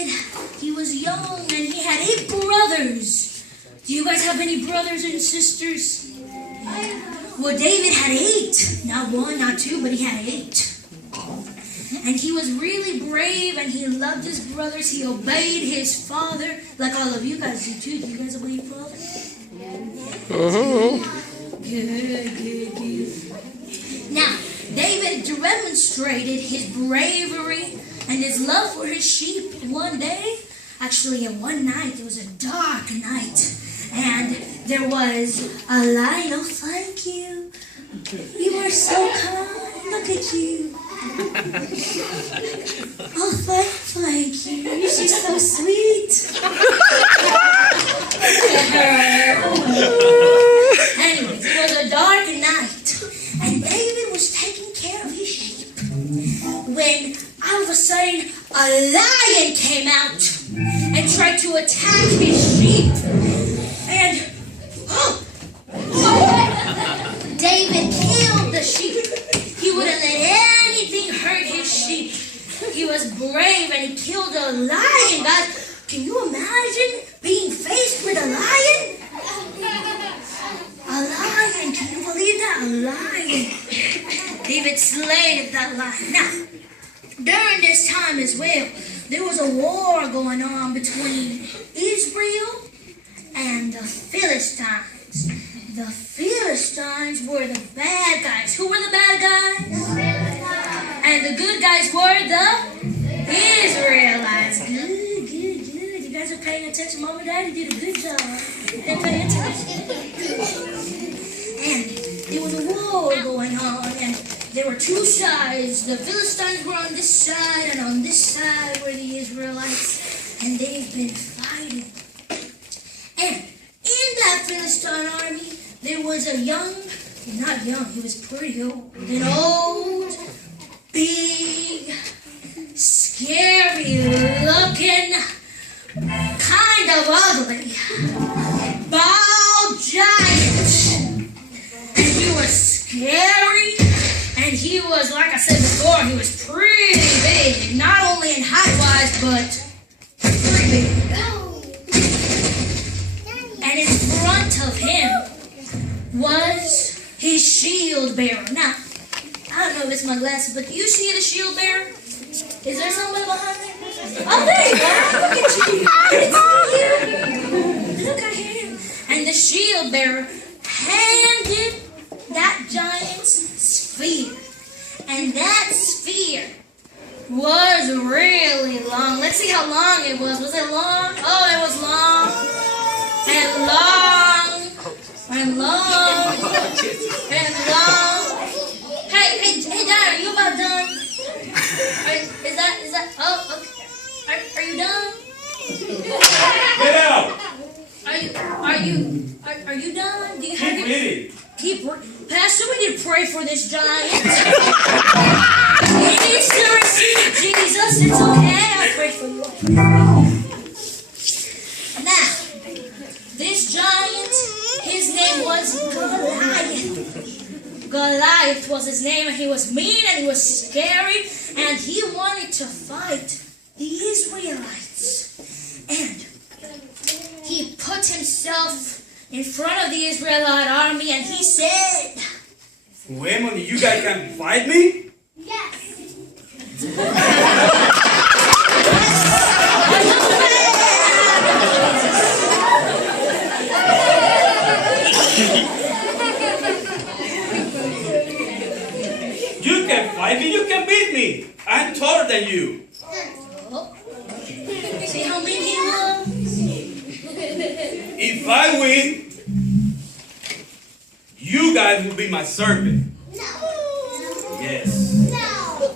David, he was young and he had 8 brothers. Do you guys have any brothers and sisters? Well, David had 8. Not 1, not 2, but he had 8. And he was really brave and he loved his brothers. He obeyed his father, like all of you guys do too. Do you guys obey your father? Good. Now, David demonstrated his bravery and his love for his sheep one day. Actually, in one night, it was a dark night. And there was a lion. Oh, thank you. You are so kind. Look at you. Oh, thank you. She's so sweet. Anyways, it was a dark night, and David was taking care of his sheep when all of a sudden a lion came out and tried to attack his sheep. And David killed the sheep. He wouldn't let anything hurt his sheep. He was brave and he killed a lion, guys. Can you imagine being faced with a lion? A lion, can you believe that? A lion. David slayed that lion. Now, during this time as well, there was a war going on between Israel and the Philistines. The Philistines were the bad guys. Who were the bad guys? And the good guys were the Israelites. Good. You guys are paying attention. Mom and Daddy did a good job. They're paying attention. And there was a war going on, and there were 2 sides. The Philistines were on this side, and on this side were the Israelites. And they've been fighting. And in that Philistine army, there was a not young, he was pretty old, an old, big, scary looking, kind of ugly, bald giant. And he was scary, and he was, like I said before, he was pretty big, not only in height-wise, but pretty big. And in front of him was his shield bearer. Now, I don't know if it's my glasses, but do you see the shield bearer? Is there somebody behind there? Oh, there you go. Look at you. Look at him. And the shield bearer handed that giant's sphere. And that sphere was really long. Let's see how long it was. Was it long? Oh, it was long. And long. And long. And long. Hey, Dad, are you about done? Is that, oh, okay. Are you done? Get out! Are you done? Do you Keep reading. Pastor, we need to pray for this giant. He needs to receive Jesus. It's okay. I'll pray for you. Now, this giant, his name was Goliath. Goliath was his name, and he was mean, and he was scary, and he wanted to fight the Israelites. And he put himself in front of the Israelite army, and he said, Women, you guys can fight me? Yes. You can fight me, you can beat me. I'm taller than you. Oh. See how mean he was? If I win, you guys will be my servant. No. Yes. No.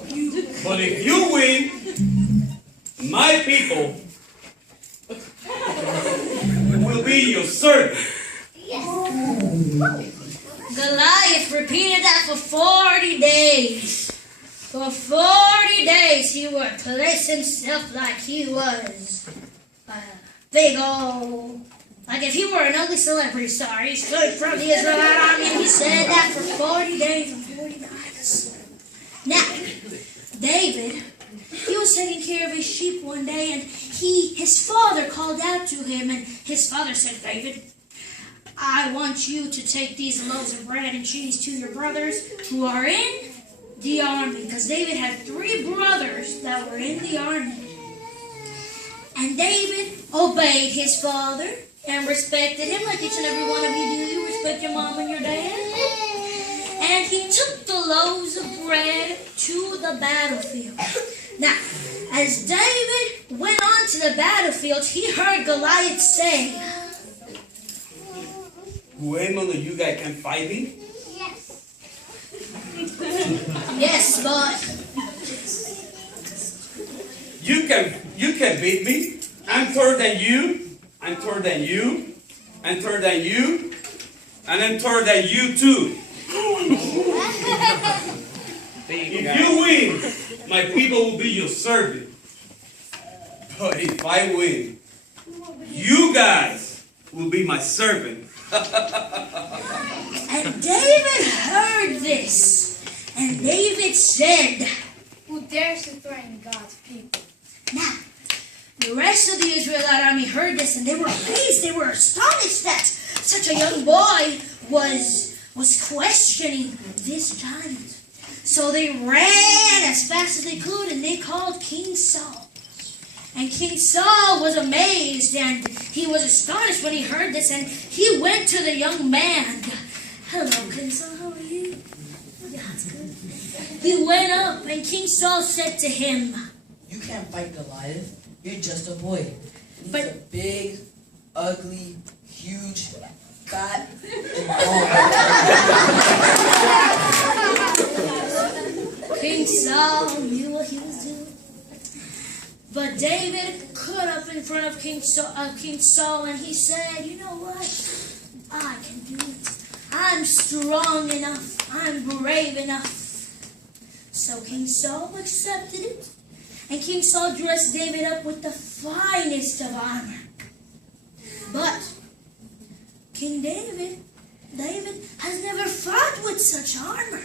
But if you win, my people will be your servant. Yes. Goliath repeated that for 40 days. For 40 days he would place himself like he was a big old, like if he were an ugly celebrity star. He stood in front of the Israelite army and he said that for 40 days and 40 nights. Now, David, he was taking care of his sheep one day, and his father called out to him, and his father said, David, I want you to take these loaves of bread and cheese to your brothers who are in the army. Because David had 3 brothers that were in the army. And David obeyed his father and respected him like each and every one of you do. You respect your mom and your dad. And he took the loaves of bread to the battlefield. Now, as David went on to the battlefield, he heard Goliath say, Who any of you guys can fight me? yes, but You can beat me. I'm taller than you. I'm taller than you. I'm taller than you. And I'm taller than you too. If you win, my people will be your servant. But if I win, you guys will be my servant. And David heard this. And David said, Who dares to threaten God's people? Now, the rest of the Israelite army heard this, and they were amazed. They were astonished that such a young boy was questioning this giant. So they ran as fast as they could, and they called King Saul. And King Saul was amazed, and he was astonished when he heard this, and he went to the young man. Hello, King Saul, how are you? Yeah, it's good. He went up, and King Saul said to him, You can't fight Goliath. You're just a boy. He's But- a big, ugly, huge, fat, and bald. King Saul knew what he was doing. But David cut up in front of King Saul, and he said, You know what? I can do it. I'm strong enough. I'm brave enough. So King Saul accepted it. And King Saul dressed David up with the finest of armor. But King David has never fought with such armor.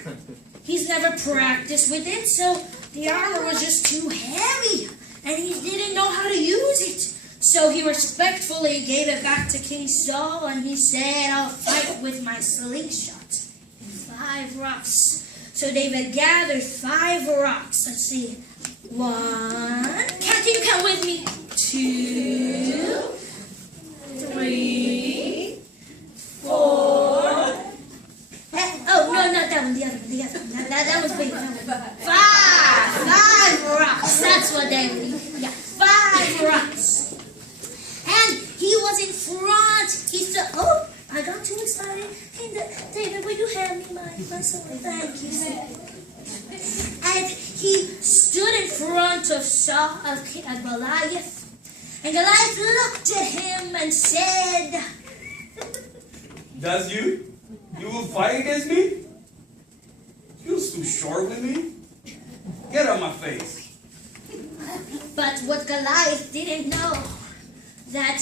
He's never practiced with it, so the armor was just too heavy, and he didn't know how to use it. So he respectfully gave it back to King Saul, and he said, I'll fight with my slingshot and 5 rocks. So David gathered 5 rocks. Let's see. 1. Can you count with me? 2, 3, 4. Oh, no, not that one. The other one. That was big. 5 rocks. That's what David needed. Yeah, 5 rocks. And he was in front. He said, oh, I got too excited. David, will you hand me my sword? Thank you, sir. And he stood in front of Goliath. And Goliath looked at him and said, That's you? You will fight against me? You're too short with me. Get out of my face. But what Goliath didn't know, that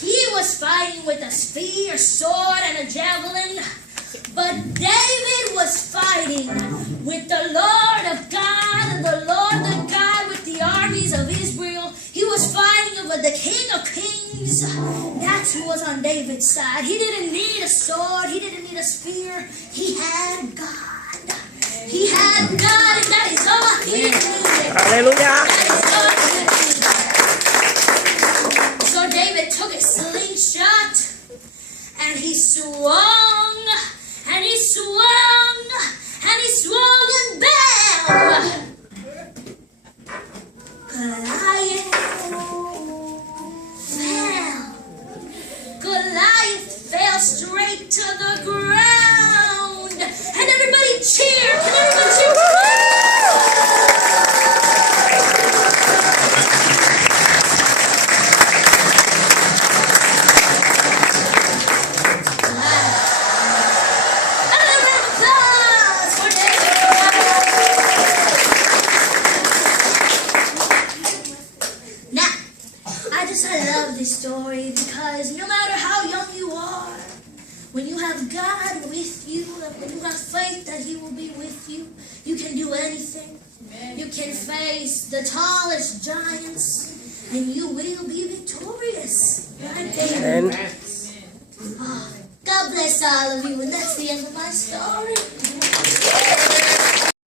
he was fighting with a spear, sword, and a javelin. But David was fighting with the Lord of God, and the Lord of God with the armies of Israel. He was fighting with the King of Kings. That's who was on David's side. He didn't need a sword. He didn't need a spear. He had God. He had God, and that is all he needed. Hallelujah. That is all he needed. So David took a slingshot, and he swung, and he swung, and he swung, and bam! Goliath fell. Goliath fell straight to the ground. And everybody cheered. Can everybody cheer? I love this story because no matter how young you are, when you have God with you, and when you have faith that He will be with you, you can do anything. You can face the tallest giants, and you will be victorious. Right there. Amen. Oh, God bless all of you, and that's the end of my story.